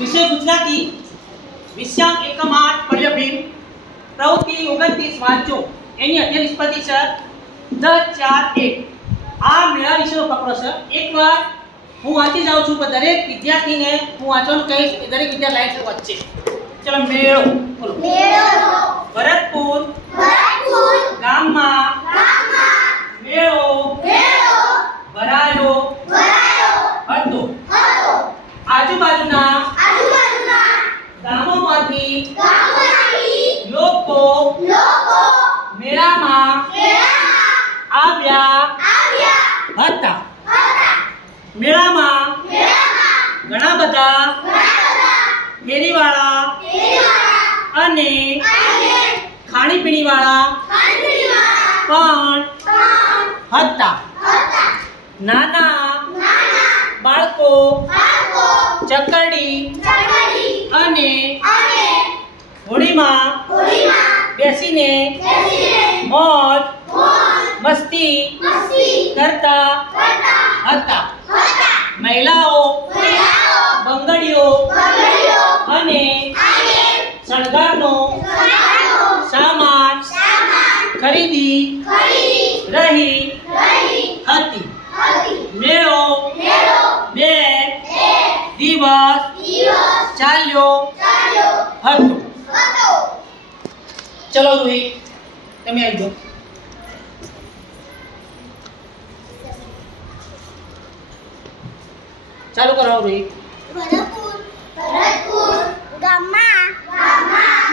વિષય ગુજરાતી વિષયાંક એકમ 8 પર્યભિન પ્રવૃત્તિ 29 વાંચો એની અધ્યયન નિષ્પત્તિ છે 10 4 1 આ મેળા વિષયનો ફકરો છે. એકવાર હું વાંચી જાઉં છું પણ દરેક વિદ્યાર્થીને હું વાંચવાનું કહીશ કે દરેક વિદ્યાર્થી લાઈન સાથે વાંચશે. ચલો મેળો બોલો. મેળો ભરતપુર ગામમાં મેળો ભરાયો હતો. આજુબાજુના ગામોમાંથી લોકો મેળામાં આવ્યા હતા. મેળામાં ઘણા બધા ફેરીવાળા અને ખાણીપીણીવાળા પણ હતા. નાના બાળકો ચકરડી અને હોડીમાં બેસીને મોજ મસ્તી કરતા હતા. મહિલાઓ બંગડીઓ અને શણગારનો સામાન ખરીદી રહી હતી. મેળો 2 દિવસ ચાલ્યો હતો. ચલો રૂહી તમે આવી જાઓ. ચાલુ કરાવો રૂહી. ભરતપુર ગામમાં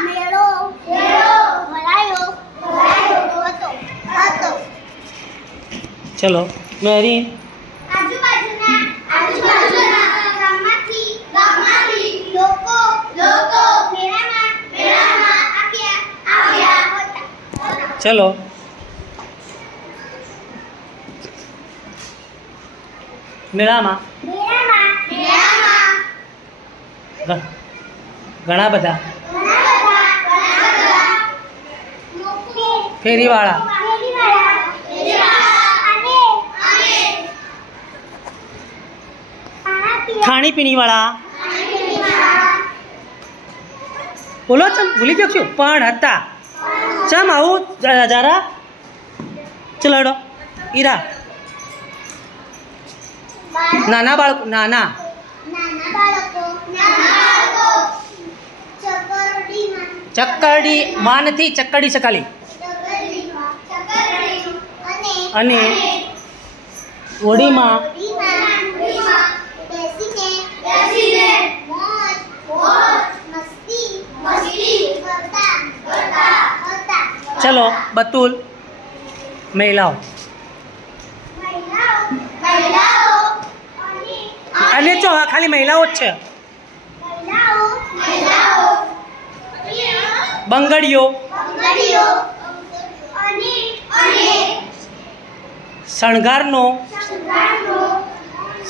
મેળો ભરાયો હતો. ચલો મેરી. આજુબાજુના ગામમાંથી લોકો મેળામાં આવ્યા હતા. ચલો મેળામાં ઘણા બધા ફેરીવાળા ખાણીપીણીવાળા બોલો ચમ ભૂલી જાવ છું પણ હતા. ચમ આવું જરા ચલો હેડો ઈરા. નાના બાળકો ચક્કરડી માં નથી ચક્કરડી છે ખાલી. અને હોડીમાં ચલો બતુલ મહિલાઓ અને જો હા ખાલી મહિલાઓ જ છે. બંગડીઓ શણગારનો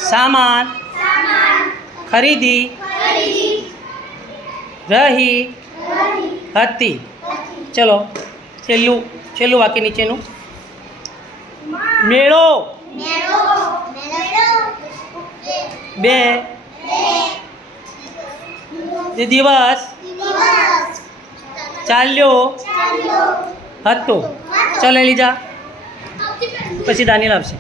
સામાન ખરીદી રહી હતી. ચલો છેલ્લું વાક્ય નીચેનું. મેળો 2 દિવસ ચાલ્યો હતો. ચલો લીજા પછી દાનિલ આવશે.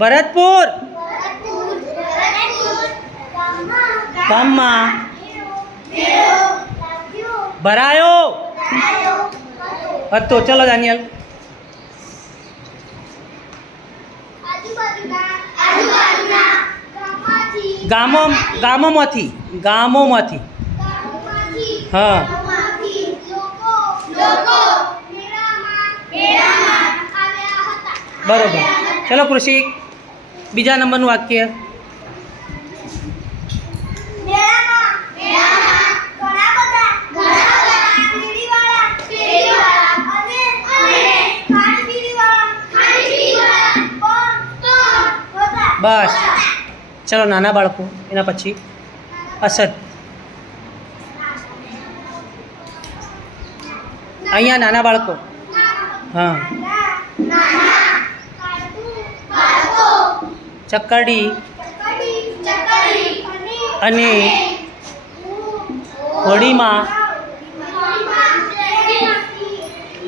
ભરતપુર ગામમાં ભરાયો હતો. ચલો દાનિયલ. ગામોમાંથી હા બરોબર. ચલો કૃષિક બીજા નંબરનું વાક્ય. બસ ચલો નાના બાળકો એના પછી અસદ. અહીંયા નાના બાળકો હા ચકરડી અને હોડીમાં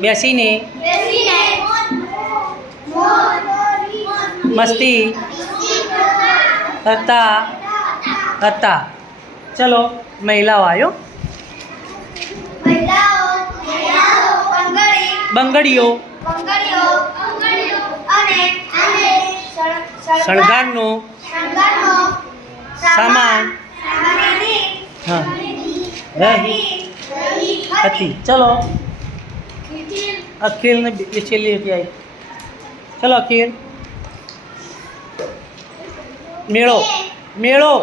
બેસીને મસ્તી કરતા હતા. ચલો મહિલાઓ આવ્યો. બંગડીઓ શણગારનો સામાન હા રહી હતી. ચલો અખિલને છેલ્લી હતી આવી. ચલો અખિલ. મેળો મેળો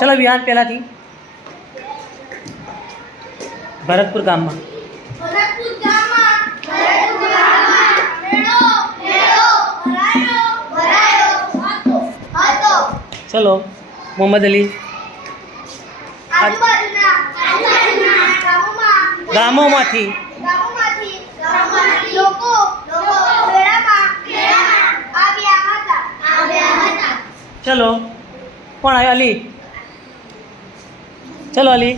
ચલો વિહાર પહેલાંથી ભરતપુર ગામમાં ચલો મોહમ્મદ અલી. ગામોમાંથી લોકો મેળામાં આવ્યા હતા. ચલો કોણ આવ્યો? અલી. ચલો અલી.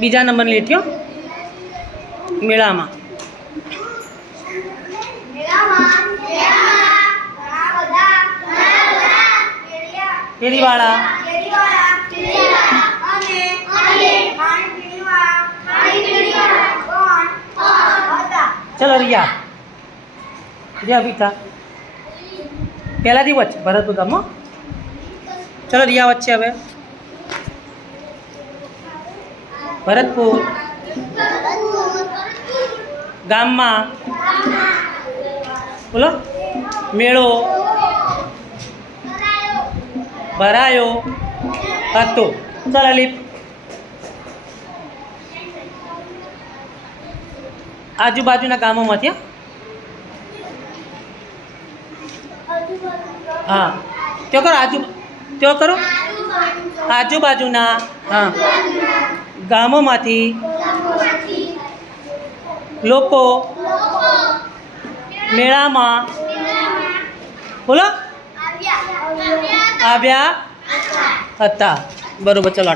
બીજા નંબર લેટ્યો મેળામાં. કેરીવાળા ચલો રિયા રિયા ભીખા પહેલાંથી વચ્ચે ભરતપુર ગામમાં. ચલો રિયા વચ્ચે હવે ભરતપુર ગામમાં બોલો મેળો ભરાયો હતો. ચાલ અલીફ. આજુબાજુના ગામોમાંથી હા त्यो करो त्यो करो આજુબાજુના હા ગામોમાંથી લોકો મેળામાં બોલો આવ્યા હતા. બરોબર. ચલો